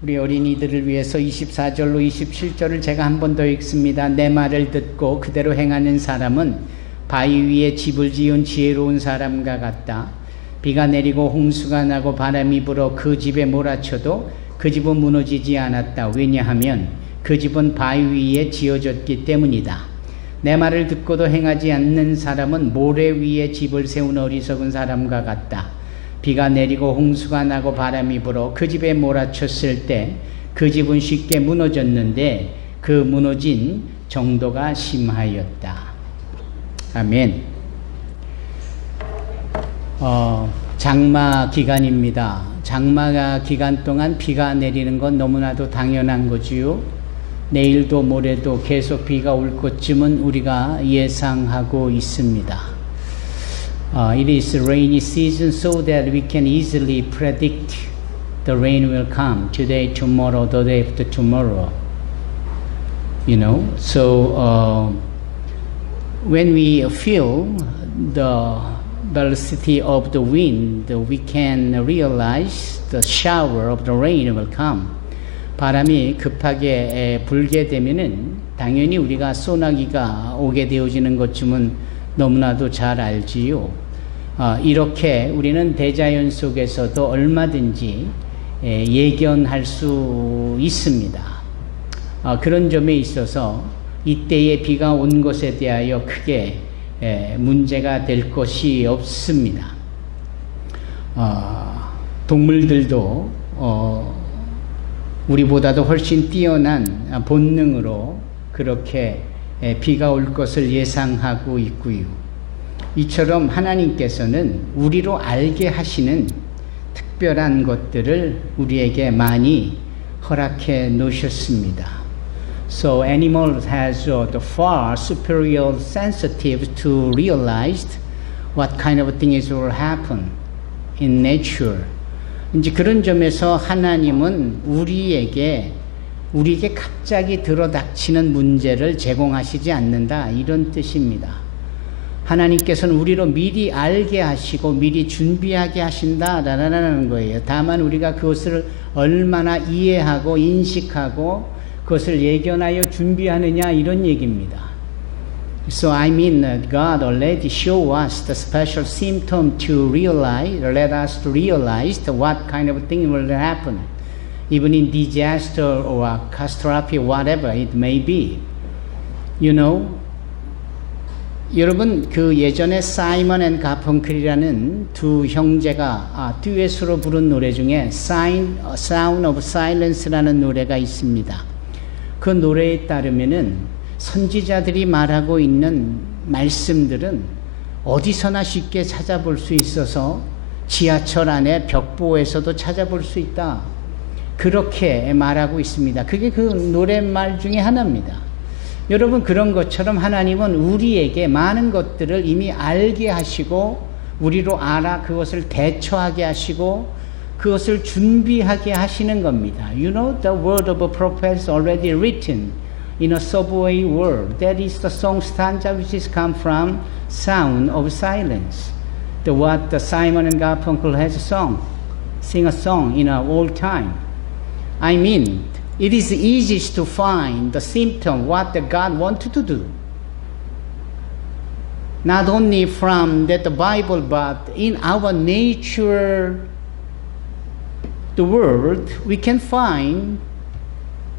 우리 어린이들을 위해서 24절로 27절을 제가 한 번 더 읽습니다. 내 말을 듣고 그대로 행하는 사람은 바위 위에 집을 지은 지혜로운 사람과 같다. 비가 내리고 홍수가 나고 바람이 불어 그 집에 몰아쳐도 그 집은 무너지지 않았다. 왜냐하면 그 집은 바위 위에 지어졌기 때문이다. 내 말을 듣고도 행하지 않는 사람은 모래 위에 집을 세운 어리석은 사람과 같다. 비가 내리고 홍수가 나고 바람이 불어 그 집에 몰아쳤을 때 그 집은 쉽게 무너졌는데 그 무너진 정도가 심하였다. 아멘. 장마 기간입니다. 장마 기간 동안 비가 내리는 건 너무나도 당연한 거지요. 내일도 모레도 계속 비가 올 것쯤은 우리가 예상하고 있습니다. It is rainy season so that we can easily predict the rain will come today, tomorrow, the day after tomorrow. You know, so when we feel the velocity of the wind, we can realize the shower of the rain will come. 바람이 급하게 불게 되면은 당연히 우리가 소나기가 오게 되어지는 것쯤은 너무나도 잘 알지요. 이렇게 우리는 대자연 속에서도 얼마든지 예견할 수 있습니다. 그런 점에 있어서 이때의 비가 온 것에 대하여 크게 문제가 될 것이 없습니다. 동물들도 우리보다도 훨씬 뛰어난 본능으로 그렇게 비가 올 것을 예상하고 있고요. 이처럼 하나님께서는 우리로 알게 하시는 특별한 것들을 우리에게 많이 허락해 놓으셨습니다. So animals has the far superior sensitive to realize what kind of things will happen in nature. 이제 그런 점에서 하나님은 우리에게 갑자기 들어닥치는 문제를 제공하시지 않는다. 이런 뜻입니다. 하나님께서는 우리로 미리 알게 하시고 미리 준비하게 하신다라는 거예요. 다만 우리가 그것을 얼마나 이해하고 인식하고 그것을 예견하여 준비하느냐 이런 얘기입니다. So I mean God already show us the special symptom to realize, let us to realize what kind of thing will happen, even in disaster or catastrophe, whatever it may be. You know, 여러분 그 예전에 사이먼 앤 가펑클이라는 두 형제가 듀엣으로 부른 노래 중에 Sound of Silence라는 노래가 있습니다. 그 노래에 따르면은 선지자들이 말하고 있는 말씀들은 어디서나 쉽게 찾아볼 수 있어서 지하철 안에 벽보에서도 찾아볼 수 있다. 그렇게 말하고 있습니다. 그게 그 노랫말 중에 하나입니다. 여러분 그런 것처럼 하나님은 우리에게 많은 것들을 이미 알게 하시고 우리로 알아 그것을 대처하게 하시고 그것을 준비하게 하시는 겁니다. You know the word of a prophet is already written in a subway world. That is the song stanza which is come from Sound of Silence. What the Simon and Garfunkel has sing a song in our old time. I mean, it is easiest to find the symptom what the God wanted to do. Not only from the Bible, but in our nature, the world, we can find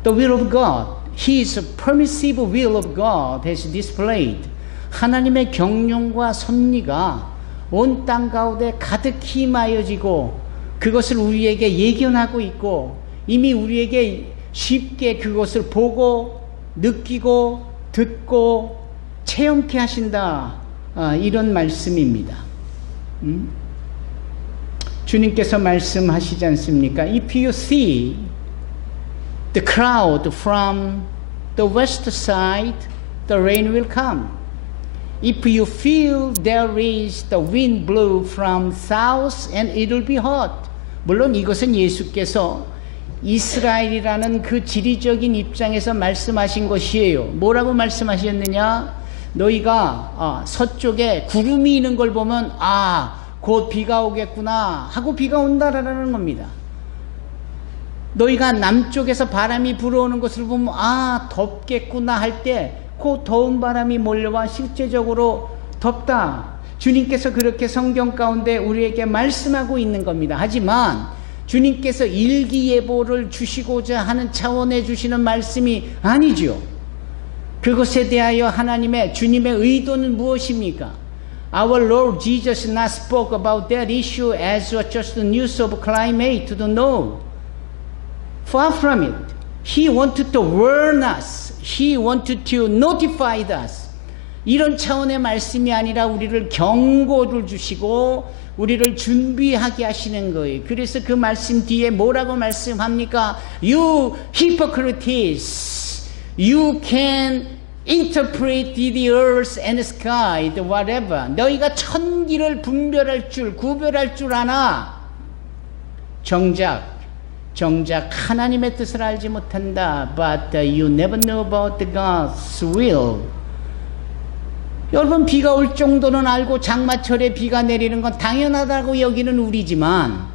the will of God. His permissive will of God has displayed. 하나님의 경륜과 섭리가 온 땅 가운데 가득히 임하여지고 그것을 우리에게 예견하고 있고 이미 우리에게 쉽게 그것을 보고 느끼고 듣고 체험케 하신다. 이런 말씀입니다. 주님께서 말씀하시지 않습니까? If you see the crowd from the west side, the rain will come. If you feel there is the wind blow from south and it will be hot. 물론 이것은 예수께서 이스라엘이라는 그 지리적인 입장에서 말씀하신 것이에요. 뭐라고 말씀하셨느냐? 너희가 서쪽에 구름이 있는 걸 보면 곧 비가 오겠구나 하고 비가 온다라는 겁니다. 너희가 남쪽에서 바람이 불어오는 것을 보면 아 덥겠구나 할 때 그 더운 바람이 몰려와 실제적으로 덥다. 주님께서 그렇게 성경 가운데 우리에게 말씀하고 있는 겁니다. 하지만 주님께서 일기예보를 주시고자 하는 차원에 주시는 말씀이 아니죠. 그것에 대하여 하나님의 주님의 의도는 무엇입니까? Our Lord Jesus not spoke about that issue as just the news of climate to the north. Far from it. He wanted to warn us. He wanted to notify us. 이런 차원의 말씀이 아니라 우리를 경고를 주시고 우리를 준비하게 하시는 거예요. 그래서 그 말씀 뒤에 뭐라고 말씀합니까? You hypocrites, you can interpret the earth and the sky, the whatever. 너희가 천기를 분별할 줄, 구별할 줄 아나. 정작 하나님의 뜻을 알지 못한다. But you never know about the God's will. 여러분 비가 올 정도는 알고 장마철에 비가 내리는 건 당연하다고 여기는 우리지만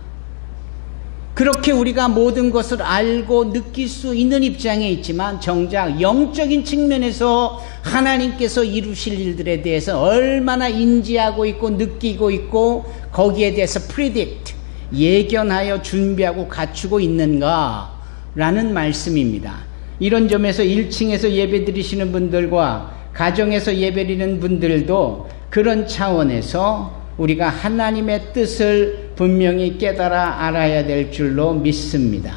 그렇게 우리가 모든 것을 알고 느낄 수 있는 입장에 있지만 정작 영적인 측면에서 하나님께서 이루실 일들에 대해서 얼마나 인지하고 있고 느끼고 있고 거기에 대해서 predict 예견하여 준비하고 갖추고 있는가라는 말씀입니다. 이런 점에서 1층에서 예배 드리시는 분들과 가정에서 예배 드리는 분들도 그런 차원에서 우리가 하나님의 뜻을 분명히 깨달아 알아야 될 줄로 믿습니다.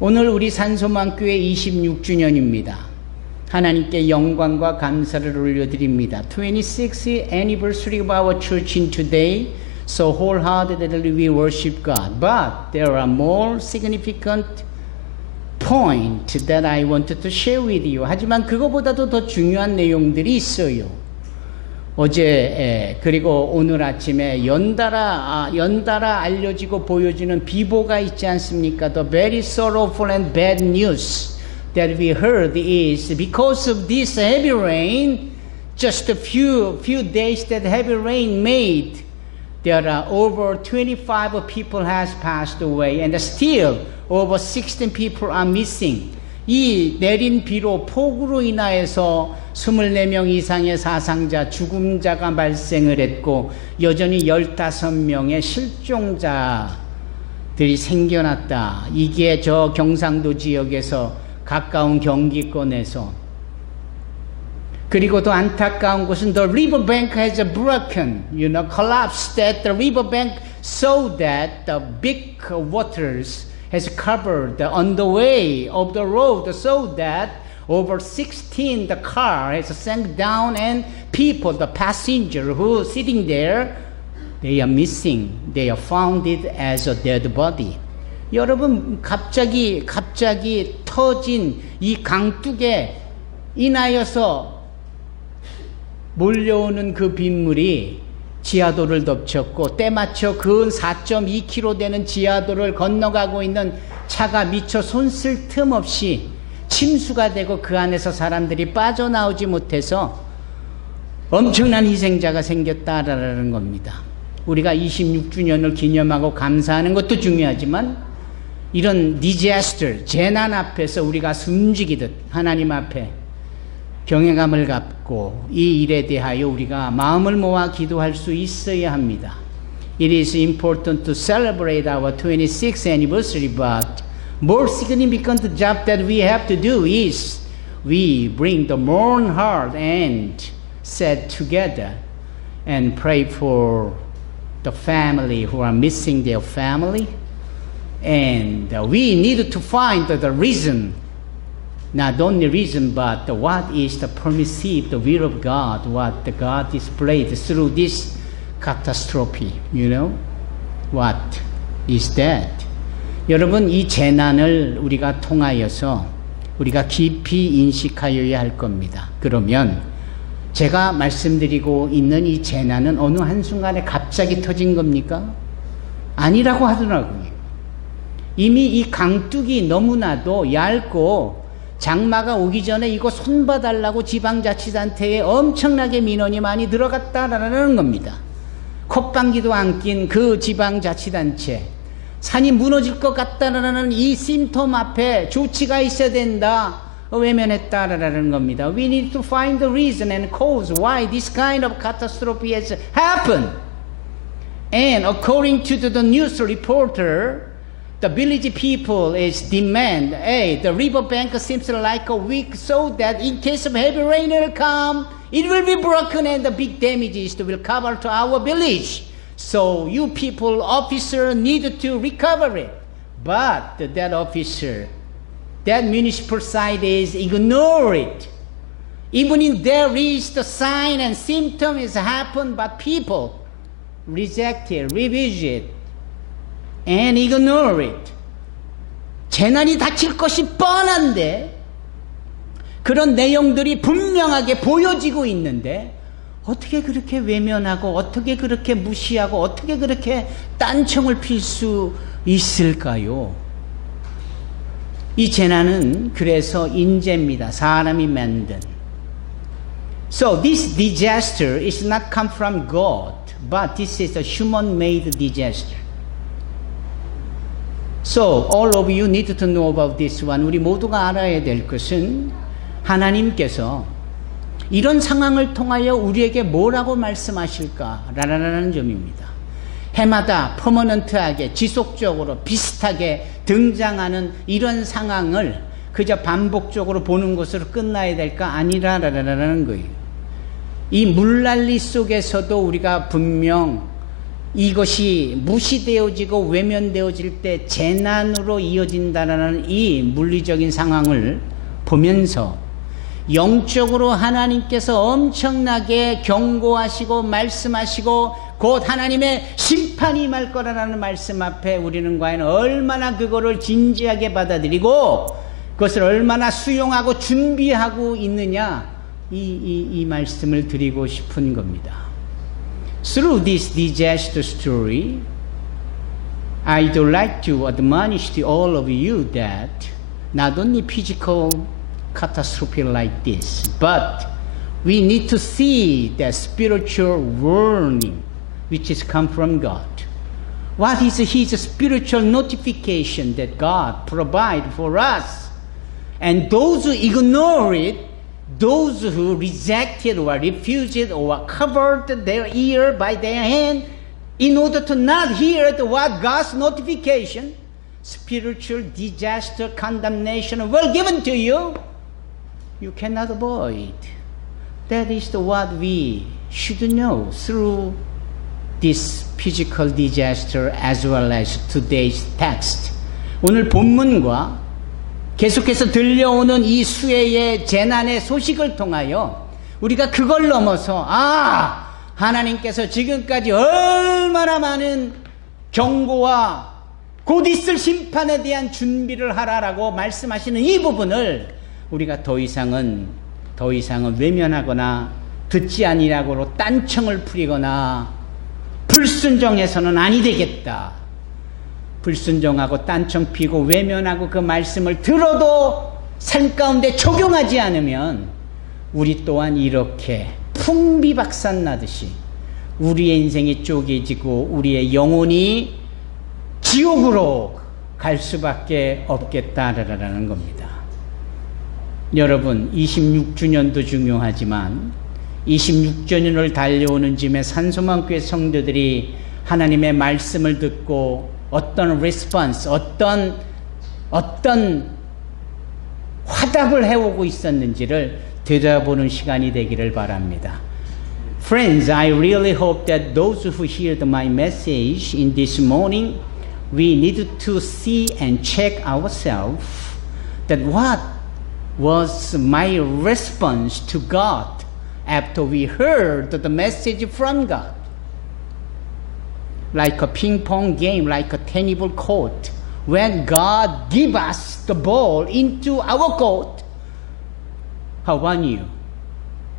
오늘 우리 산소망교회 26주년입니다. 하나님께 영광과 감사를 올려드립니다. 26th anniversary of our church in today. So wholeheartedly we worship God. But there are more significant points that I wanted to share with you. 하지만 그거보다도 더 중요한 내용들이 있어요. 어제 그리고 오늘 아침에 연달아 알려지고 보여지는 비보가 있지 않습니까? The very sorrowful and bad news that we heard is because of this heavy rain, just a few days that heavy rain made, there are over 25 people has passed away and still over 16 people are missing. 이 내린 비로 폭우로 인하여서 24명 이상의 사상자, 죽음자가 발생을 했고 여전히 15명의 실종자들이 생겨났다. 이게 저 경상도 지역에서 가까운 경기권에서 그리고 더 안타까운 것은 the riverbank has broken, collapsed that the riverbank so that the big waters has covered on the way of the road so that over 16 the car has sank down and people, the passenger who sitting there, they are missing. They are found it as a dead body. 여러분 갑자기 터진 이 강둑에 인하여서 몰려오는 그 빗물이 지하도를 덮쳤고 때맞춰 근 4.2km 되는 지하도를 건너가고 있는 차가 미처 손쓸 틈 없이 침수가 되고 그 안에서 사람들이 빠져나오지 못해서 엄청난 희생자가 생겼다라는 겁니다. 우리가 26주년을 기념하고 감사하는 것도 중요하지만 이런 디자스터, 재난 앞에서 우리가 숨지기듯 하나님 앞에 경외감을 갖고 이 일에 대하여 우리가 마음을 모아 기도할 수 있어야 합니다. It is important to celebrate our 26th anniversary, but more significant job that we have to do is we bring the mourn heart and sit together and pray for the family who are missing their family, and we need to find the reason. Not only reason, but what is the permissive, the will of God, what the God displayed through this catastrophe, What is that? 여러분, 이 재난을 우리가 통하여서 우리가 깊이 인식하여야 할 겁니다. 그러면 제가 말씀드리고 있는 이 재난은 어느 한순간에 갑자기 터진 겁니까? 아니라고 하더라고요. 이미 이 강둑이 너무나도 얇고 장마가 오기 전에 이거 손봐달라고 지방자치단체에 엄청나게 민원이 많이 들어갔다라는 겁니다. 콧방귀도 안 낀 그 지방자치단체, 산이 무너질 것 같다라는 이 심톰 앞에 조치가 있어야 된다. 외면했다라는 겁니다. We need to find the reason and cause why this kind of catastrophe has happened. And according to the news reporter, the village people is demand, hey, the riverbank seems like a weak so that in case of heavy rain will come, it will be broken and the big damages will cover to our village. So you people, officer, need to recover it. But that officer, that municipal side is ignore it. Even if there is the sign and symptom is happen, but people reject it, refuse it, and ignore it. 재난이 닥칠 것이 뻔한데 그런 내용들이 분명하게 보여지고 있는데 어떻게 그렇게 외면하고 어떻게 그렇게 무시하고 어떻게 그렇게 딴청을 필 수 있을까요? 이 재난은 그래서 인재입니다. 사람이 만든. So this disaster is not come from God, but this is a human-made disaster. So all of you need to know about this one. 우리 모두가 알아야 될 것은 하나님께서 이런 상황을 통하여 우리에게 뭐라고 말씀하실까라는 점입니다. 해마다 퍼머넌트하게 지속적으로 비슷하게 등장하는 이런 상황을 그저 반복적으로 보는 것으로 끝나야 될까? 아니라라는 거예요. 이 물난리 속에서도 우리가 분명 이것이 무시되어지고 외면되어질 때 재난으로 이어진다라는 이 물리적인 상황을 보면서 영적으로 하나님께서 엄청나게 경고하시고 말씀하시고 곧 하나님의 심판이 임할 거라는 말씀 앞에 우리는 과연 얼마나 그거를 진지하게 받아들이고 그것을 얼마나 수용하고 준비하고 있느냐 이 말씀을 드리고 싶은 겁니다. Through this disaster story, I'd like to admonish to all of you that not only physical catastrophe like this, but we need to see the spiritual warning which has come from God. What is His spiritual notification that God provides for us? And those who ignore it, those who reject it or refuse it or covered their ear by their hand in order to not hear what God's notification, spiritual disaster, condemnation will given to you, you cannot avoid. That is what we should know through this physical disaster as well as today's text. 오늘 본문과 계속해서 들려오는 이 수해의 재난의 소식을 통하여 우리가 그걸 넘어서 하나님께서 지금까지 얼마나 많은 경고와 곧 있을 심판에 대한 준비를 하라라고 말씀하시는 이 부분을 우리가 더 이상은 외면하거나 듣지 아니라고 딴청을 부리거나 불순종해서는 아니 되겠다. 불순종하고 딴청 피고 외면하고 그 말씀을 들어도 삶 가운데 적용하지 않으면 우리 또한 이렇게 풍비박산 나듯이 우리의 인생이 쪼개지고 우리의 영혼이 지옥으로 갈 수밖에 없겠다라는 겁니다. 여러분 26주년도 중요하지만 26주년을 달려오는 쯤에 산소망교회 성도들이 하나님의 말씀을 듣고 어떤 리스폰스, 어떤 화답을 해오고 있었는지를 되돌아보는 시간이 되기를 바랍니다. Friends, I really hope that those who heard my message in this morning, we need to see and check ourselves that what was my response to God after we heard the message from God. Like a ping pong game, like a tennis court. When God give us the ball into our court, how about you?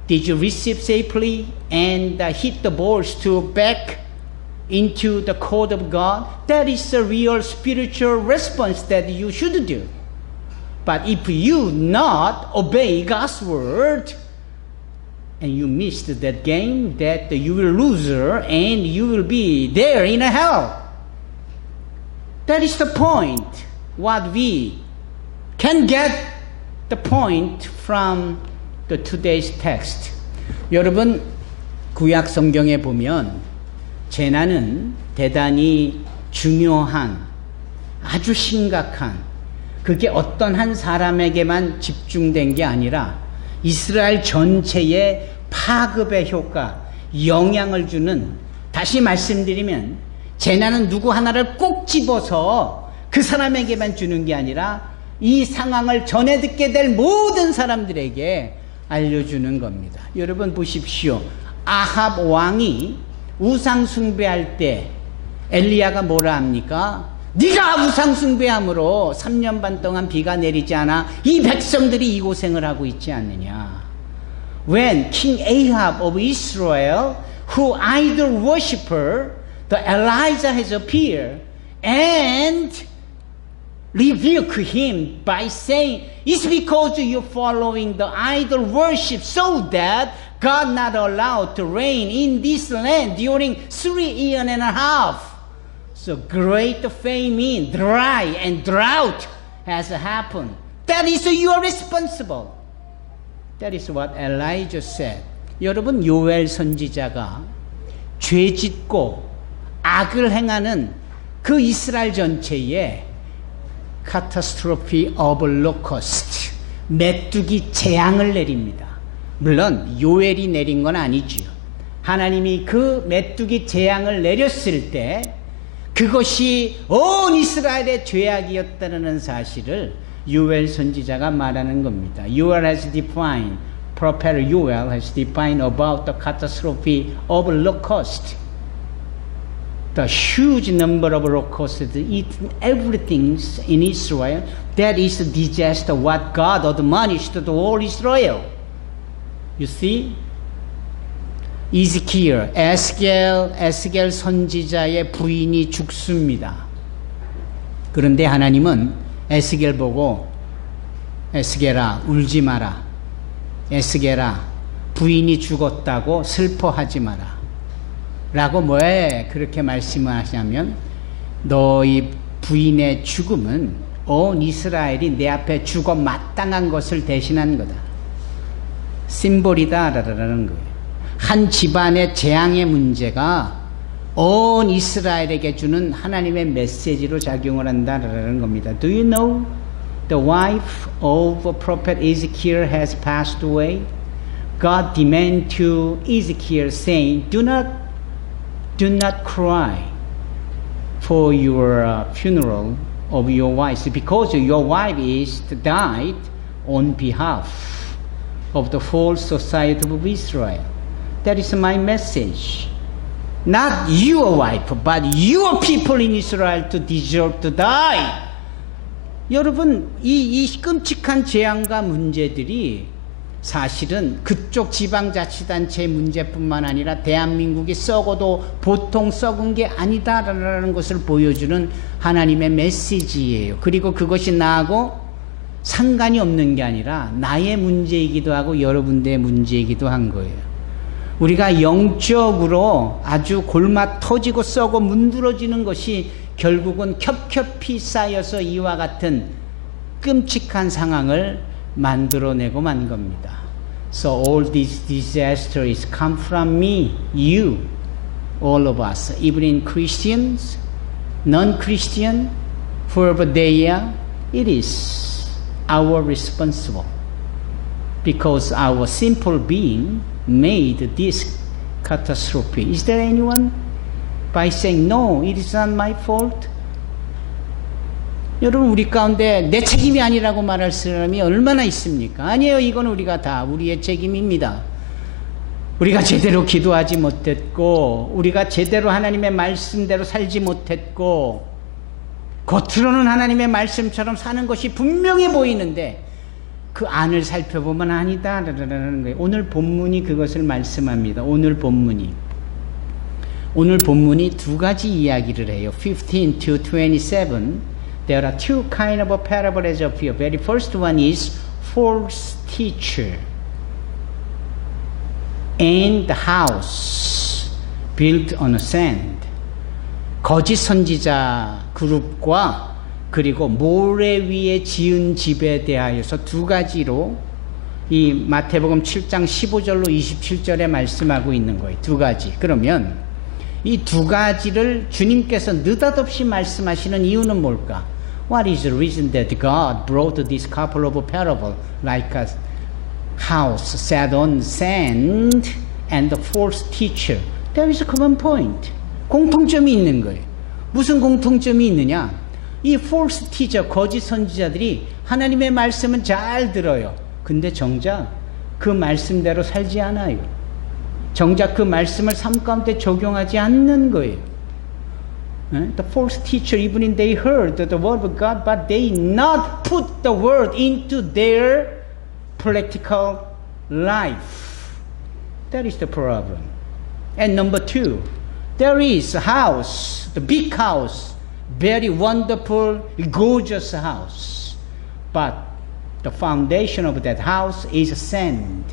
Did you receive safely and hit the balls to back into the court of God? That is a real spiritual response that you should do. But if you not obey God's word, and you missed that game, that you will lose and you will be there in a hell. That is the point. What we can get the point from the today's text. 여러분, 구약 성경에 보면 재난은 대단히 중요한, 아주 심각한, 그게 어떤 한 사람에게만 집중된 게 아니라 이스라엘 전체의 파급의 효과, 영향을 주는, 다시 말씀드리면 재난은 누구 하나를 꼭 집어서 그 사람에게만 주는 게 아니라 이 상황을 전해 듣게 될 모든 사람들에게 알려주는 겁니다. 여러분 보십시오. 아합 왕이 우상 숭배할 때 엘리야가 뭐라 합니까? 네가 우상 숭배함으로 3년 반 동안 비가 내리지 않아 이 백성들이 이 고생을 하고 있지 않느냐. When King Ahab of Israel, who idol worshiper, the Elijah has appeared and rebuke him by saying, it's because you're following the idol worship so that God not allowed to rain in this land during 3 years and a half. So great famine, dry and drought has happened. That is you are responsible. That is what Elijah said. 여러분, 요엘 선지자가 죄짓고 악을 행하는 그 이스라엘 전체에 catastrophe of locust, 메뚜기 재앙을 내립니다. 물론 요엘이 내린 건 아니지요. 하나님이 그 메뚜기 재앙을 내렸을 때 그것이 온 이스라엘의 죄악이었다는 사실을 요엘 선지자가 말하는 겁니다. Yoel has defined, prophet Yoel has defined about the catastrophe of locust. The huge number of locusts eating everything in Israel. That is the disaster what God admonished to all Israel. You see? 이즈키엘, 에스겔 선지자의 부인이 죽습니다. 그런데 하나님은 에스겔 보고 에스겔아 울지 마라. 에스겔아 부인이 죽었다고 슬퍼하지 마라. 라고 왜 그렇게 말씀하시냐면 너희 부인의 죽음은 온 이스라엘이 내 앞에 죽어 마땅한 것을 대신한 거다. 심볼이다 라는 거예요. 한 집안의 재앙의 문제가 온 이스라엘에게 주는 하나님의 메시지로 작용을 한다라는 겁니다. Do you know the wife of prophet Ezekiel has passed away? God demanded to Ezekiel saying, Do not cry for your funeral of your wife because your wife is died on behalf of the whole society of Israel. That is my message. Not your wife, but your people in Israel to deserve to die. 여러분, 이 끔찍한 재앙과 문제들이 사실은 그쪽 지방자치단체의 문제뿐만 아니라 대한민국이 썩어도 보통 썩은 게 아니다라는 것을 보여주는 하나님의 메시지예요. 그리고 그것이 나하고 상관이 없는 게 아니라 나의 문제이기도 하고 여러분들의 문제이기도 한 거예요. 우리가 영적으로 아주 골마 터지고 썩어 문드러지는 것이 결국은 겹겹이 쌓여서 이와 같은 끔찍한 상황을 만들어내고 만 겁니다. So all these disasters come from me, you, all of us, even in Christians, non-Christian, whoever they are, it is our responsible. Because our simple being made this catastrophe. Is there anyone by saying, no, it is not my fault? 여러분, 우리 가운데 내 책임이 아니라고 말할 사람이 얼마나 있습니까? 아니에요. 이건 우리가 다 우리의 책임입니다. 우리가 제대로 기도하지 못했고, 우리가 제대로 하나님의 말씀대로 살지 못했고, 겉으로는 하나님의 말씀처럼 사는 것이 분명해 보이는데 그 안을 살펴보면 아니다라는 거예요. 오늘 본문이 그것을 말씀합니다. 오늘 본문이 두 가지 이야기를 해요. 15 to 27. There are two kind of parables of here. Very first one is false teacher and the house built on sand. 거짓 선지자 그룹과 그리고 모래 위에 지은 집에 대하여서 두 가지로 이 마태복음 7장 15절로 27절에 말씀하고 있는 거예요. 두 가지. 그러면 이 두 가지를 주님께서 느닷없이 말씀하시는 이유는 뭘까? What is the reason that God brought this couple of parable like a house set on sand and the false teacher? There is a common point. 공통점이 있는 거예요. 무슨 공통점이 있느냐? 이 false teacher, 거짓 선지자들이 하나님의 말씀은 잘 들어요. 근데 정작 그 말씀대로 살지 않아요. 정작 그 말씀을 삶 가운데 적용하지 않는 거예요. The false teacher, even they heard the word of God, but they not put the word into their practical life. That is the problem. And number two, there is a house, the big house, very wonderful, gorgeous house. But the foundation of that house is sand.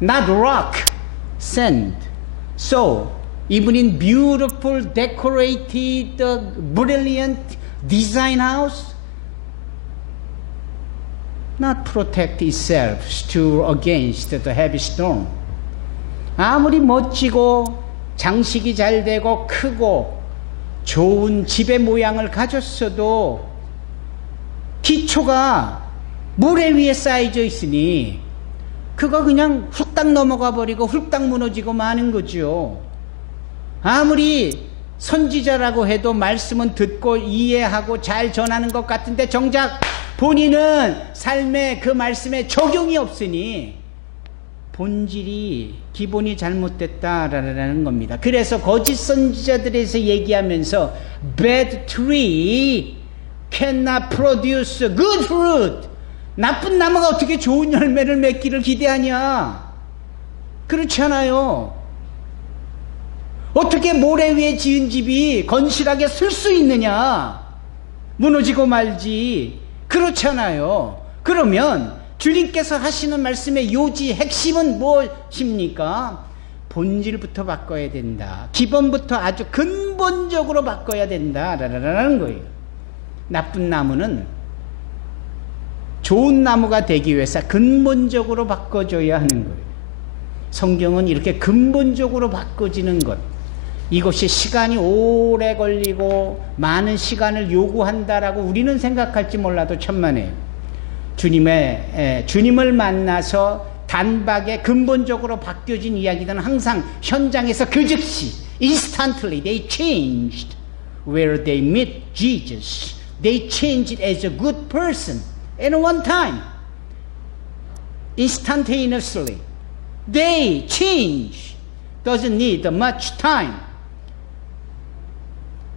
Not rock, sand. So, even in beautiful, decorated, brilliant design house, not protect itself against the heavy storm. 아무리 멋지고 장식이 잘 되고 크고 좋은 집의 모양을 가졌어도 기초가 모래 위에 쌓여져 있으니 그거 그냥 훌딱 넘어가 버리고 훌딱 무너지고 마는 거죠. 아무리 선지자라고 해도 말씀은 듣고 이해하고 잘 전하는 것 같은데 정작 본인은 삶에 그 말씀에 적용이 없으니 본질이 기본이 잘못됐다라는 겁니다. 그래서 거짓 선지자들에서 얘기하면서 bad tree cannot produce good fruit. 나쁜 나무가 어떻게 좋은 열매를 맺기를 기대하냐? 그렇지 않아요. 어떻게 모래 위에 지은 집이 건실하게 설 수 있느냐? 무너지고 말지. 그렇잖아요. 그러면 주님께서 하시는 말씀의 요지, 핵심은 무엇입니까? 본질부터 바꿔야 된다. 기본부터 아주 근본적으로 바꿔야 된다라는 거예요. 나쁜 나무는 좋은 나무가 되기 위해서 근본적으로 바꿔줘야 하는 거예요. 성경은 이렇게 근본적으로 바꿔지는 것, 이것이 시간이 오래 걸리고 많은 시간을 요구한다라고 우리는 생각할지 몰라도 천만에요. 주님을 만나서 단박에 근본적으로 바뀌어진 이야기들은 항상 현장에서 그 즉시 instantly they changed where they meet Jesus. They changed as a good person at one time. Instantaneously. They change. Doesn't need much time.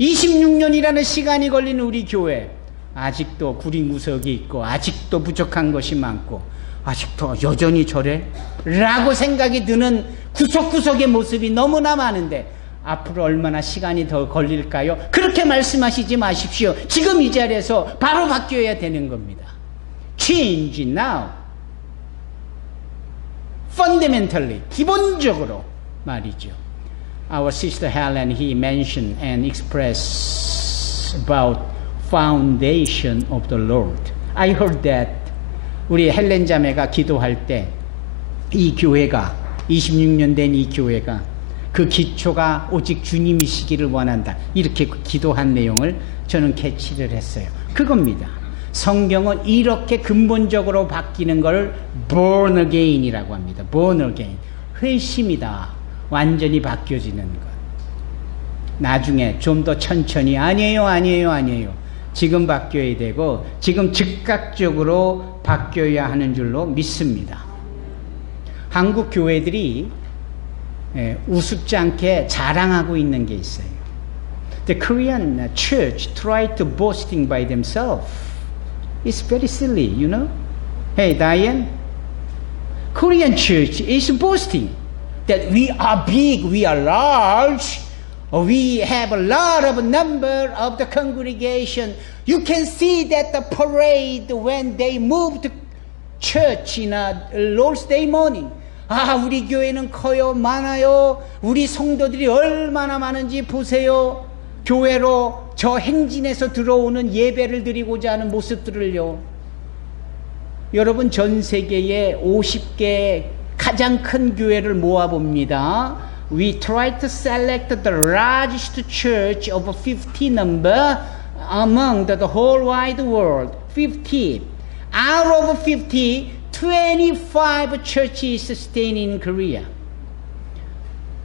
26년이라는 시간이 걸린 우리 교회. 아직도 구리구석이 있고 아직도 부족한 것이 많고 아직도 여전히 저래? 라고 생각이 드는 구석구석의 모습이 너무나 많은데 앞으로 얼마나 시간이 더 걸릴까요? 그렇게 말씀하시지 마십시오. 지금 이 자리에서 바로 바뀌어야 되는 겁니다. Change now. Fundamentally, 기본적으로 말이죠. Our sister Helen, he mentioned and expressed about foundation of the Lord. I heard that 우리 헬렌 자매가 기도할 때 이 교회가 26년 된 이 교회가 그 기초가 오직 주님이시기를 원한다. 이렇게 기도한 내용을 저는 캐치를 했어요. 그겁니다. 성경은 이렇게 근본적으로 바뀌는 걸 born again이라고 합니다. born again. 회심이다. 완전히 바뀌어지는 것. 나중에 좀 더 천천히 아니에요. 지금 바뀌어야 되고 지금 즉각적으로 바뀌어야 하는 줄로 믿습니다. 한국 교회들이 우습지 않게 자랑하고 있는 게 있어요. The Korean church tried to boasting by themselves. It's very silly, you know. Hey, Diane, Korean church is boasting that we are big, we are large, we have a lot of number of the congregation. You can see that the parade when they move to church in a Lord's Day morning. 아, 우리 교회는 커요, 많아요. 우리 성도들이 얼마나 많은지 보세요. 교회로 저 행진에서 들어오는 예배를 드리고자 하는 모습들을요. 여러분 전 세계에 50개 가장 큰 교회를 모아봅니다. We try to select the largest church of 50 number among the whole wide world. 50. Out of 50, 25 churches staying in Korea.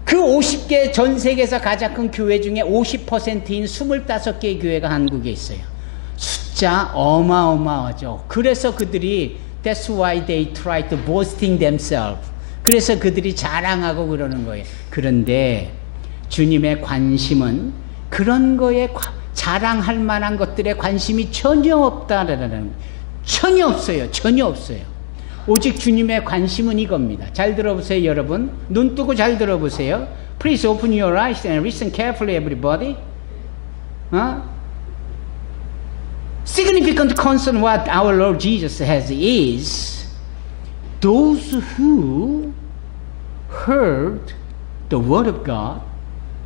그 50개 전 세계에서 가장 큰 교회 중에 50%인 25개의 교회가 한국에 있어요. 숫자 어마어마하죠. 그래서 그들이 That's why they try to boasting themselves. 그래서 그들이 자랑하고 그러는 거예요. 그런데 주님의 관심은 그런 거에 자랑할 만한 것들에 관심이 전혀 없다라는 거예요. 전혀 없어요. 전혀 없어요. 오직 주님의 관심은 이겁니다. 잘 들어보세요, 여러분. 눈 뜨고 잘 들어보세요. Please open your eyes and listen carefully, everybody. Significant concern what our Lord Jesus has is those who heard the word of God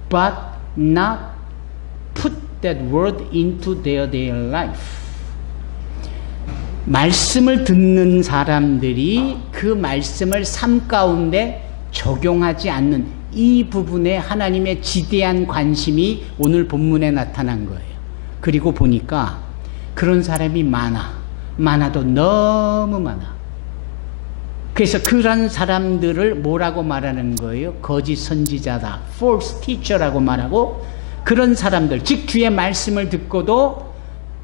but not put that word into their life. 말씀을 듣는 사람들이 그 말씀을 삶 가운데 적용하지 않는 이 부분에 하나님의 지대한 관심이 오늘 본문에 나타난 거예요. 그리고 보니까 그런 사람이 많아도 너무 많아. 그래서 그런 사람들을 뭐라고 말하는 거예요? 거짓 선지자다, false teacher라고 말하고, 그런 사람들, 즉 주의 말씀을 듣고도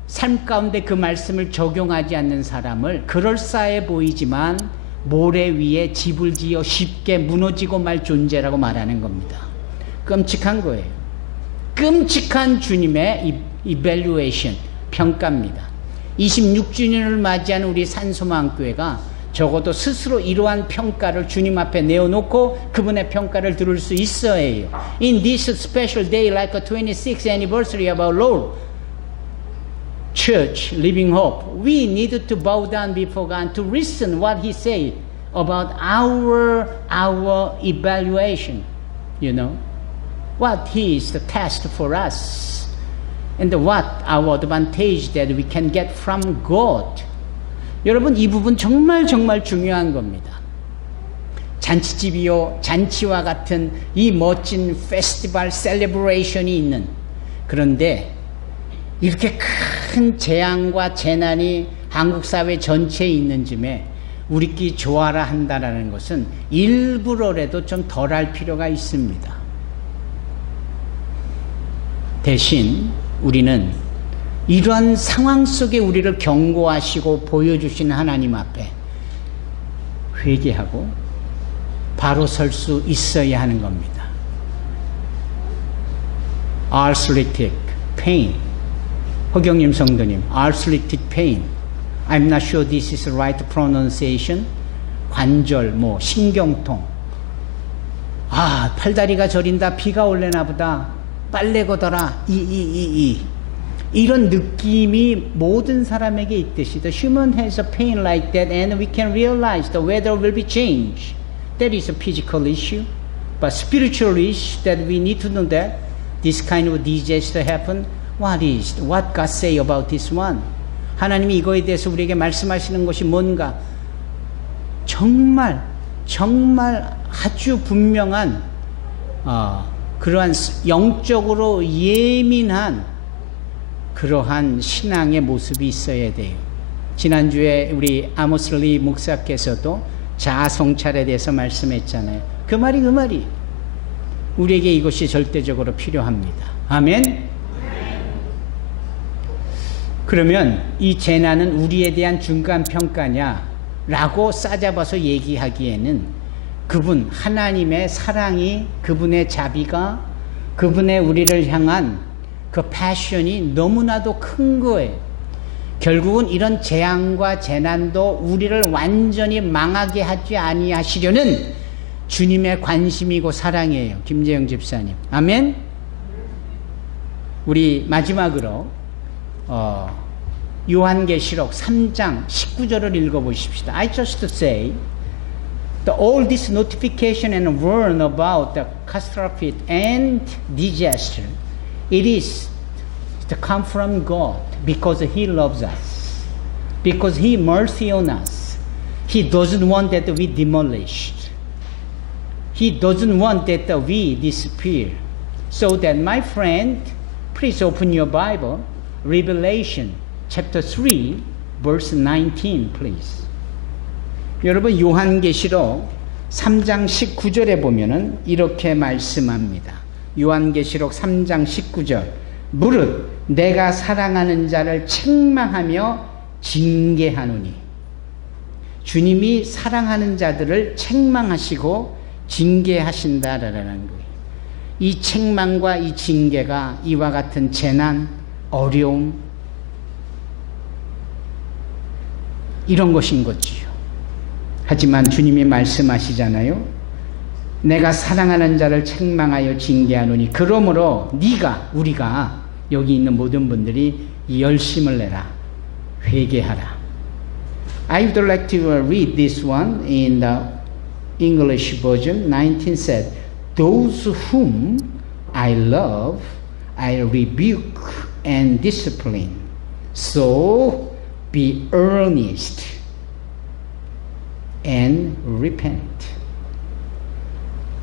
삶 가운데 그 말씀을 적용하지 않는 사람을 그럴싸해 보이지만 모래 위에 집을 지어 쉽게 무너지고 말 존재라고 말하는 겁니다. 끔찍한 거예요. 끔찍한 주님의 evaluation, 평가입니다. 26주년을 맞이한 우리 산소망교회가 적어도 스스로 이러한 평가를 주님 앞에 내어놓고 그분의 평가를 들을 수 있어야 해요. In this special day like a 26th anniversary of our Lord Church, Living Hope, we needed to bow down before God to listen what He said about our evaluation. You know, what is the test for us, and what our advantage that we can get from God. 여러분 이 부분 정말 중요한 겁니다. 잔치집이요, 잔치와 같은 이 멋진 페스티벌 셀레브레이션이 있는, 그런데 이렇게 큰 재앙과 재난이 한국 사회 전체에 있는 즈음에 우리끼리 좋아라 한다라는 것은 일부러라도 좀 덜할 필요가 있습니다. 대신 우리는 이러한 상황 속에 우리를 경고하시고 보여주신 하나님 앞에 회개하고 바로 설 수 있어야 하는 겁니다. arthritic pain. 허경림 성도님, arthritic pain. I'm not sure this is the right pronunciation. 관절, 신경통. 팔다리가 저린다, 비가 올래나 보다, 빨래 걷어라, 이런 느낌이 모든 사람에게 있듯이 the human has a pain like that and we can realize the weather will be changed. That is a physical issue. But spiritual issue that we need to know that this kind of disaster happen. What God say about this one? 하나님이 이거에 대해서 우리에게 말씀하시는 것이 뭔가? 정말 아주 분명한 그러한 영적으로 예민한 그러한 신앙의 모습이 있어야 돼요. 지난주에 우리 아모스 리 목사께서도 자아성찰에 대해서 말씀했잖아요. 그 말이 우리에게 이것이 절대적으로 필요합니다. 아멘. 그러면 이 재난은 우리에 대한 중간평가냐라고 싸잡아서 얘기하기에는 그분 하나님의 사랑이, 그분의 자비가, 그분의 우리를 향한 그 패션이 너무나도 큰 거예요. 결국은 이런 재앙과 재난도 우리를 완전히 망하게 하지 아니하시려는 주님의 관심이고 사랑이에요. 김재영 집사님. 아멘. 우리 마지막으로 요한계시록 3장 19절을 읽어보십시다. I just say all this notification and warn about the catastrophe and disaster it is to come from God because He loves us, because He mercy on us. He doesn't want that we demolished. He doesn't want that we disappear. So that, my friend, please open your Bible, Revelation chapter 3, verse 19, please. 여러분, 요한계시록 3장 19절에 보면은 이렇게 말씀합니다. 요한계시록 3장 19절. 무릇 내가 사랑하는 자를 책망하며 징계하노니. 주님이 사랑하는 자들을 책망하시고 징계하신다라는 거예요. 이 책망과 이 징계가 이와 같은 재난, 어려움, 이런 것인 거지요. 하지만 주님이 말씀하시잖아요. 내가 사랑하는 자를 책망하여 징계하노니 그러므로 우리가 여기 있는 모든 분들이 이 열심을 내라. 회개하라. I would like to read this one in the English version. 19 said, those whom I love, I rebuke and discipline. So be earnest and repent.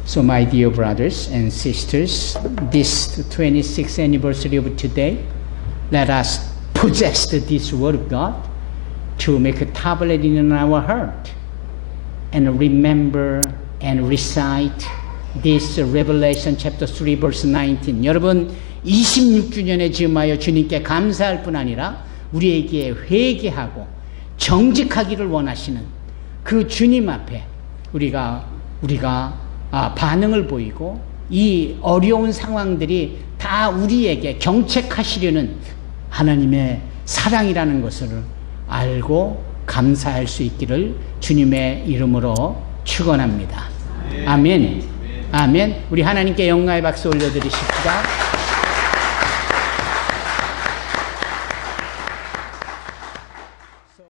So my dear brothers and sisters, this 26th anniversary of today, let us possess this word of God to make a tablet in our heart and remember and recite this Revelation chapter 3 verse 19. 여러분 26주년에 즈음하여 주님께 감사할 뿐 아니라 우리에게 회개하고 정직하기를 원하시는 그 주님 앞에 우리가 반응을 보이고 이 어려운 상황들이 다 우리에게 경책하시려는 하나님의 사랑이라는 것을 알고 감사할 수 있기를 주님의 이름으로 축원합니다. 아멘. 아멘. 우리 하나님께 영광의 박수 올려드리십시다.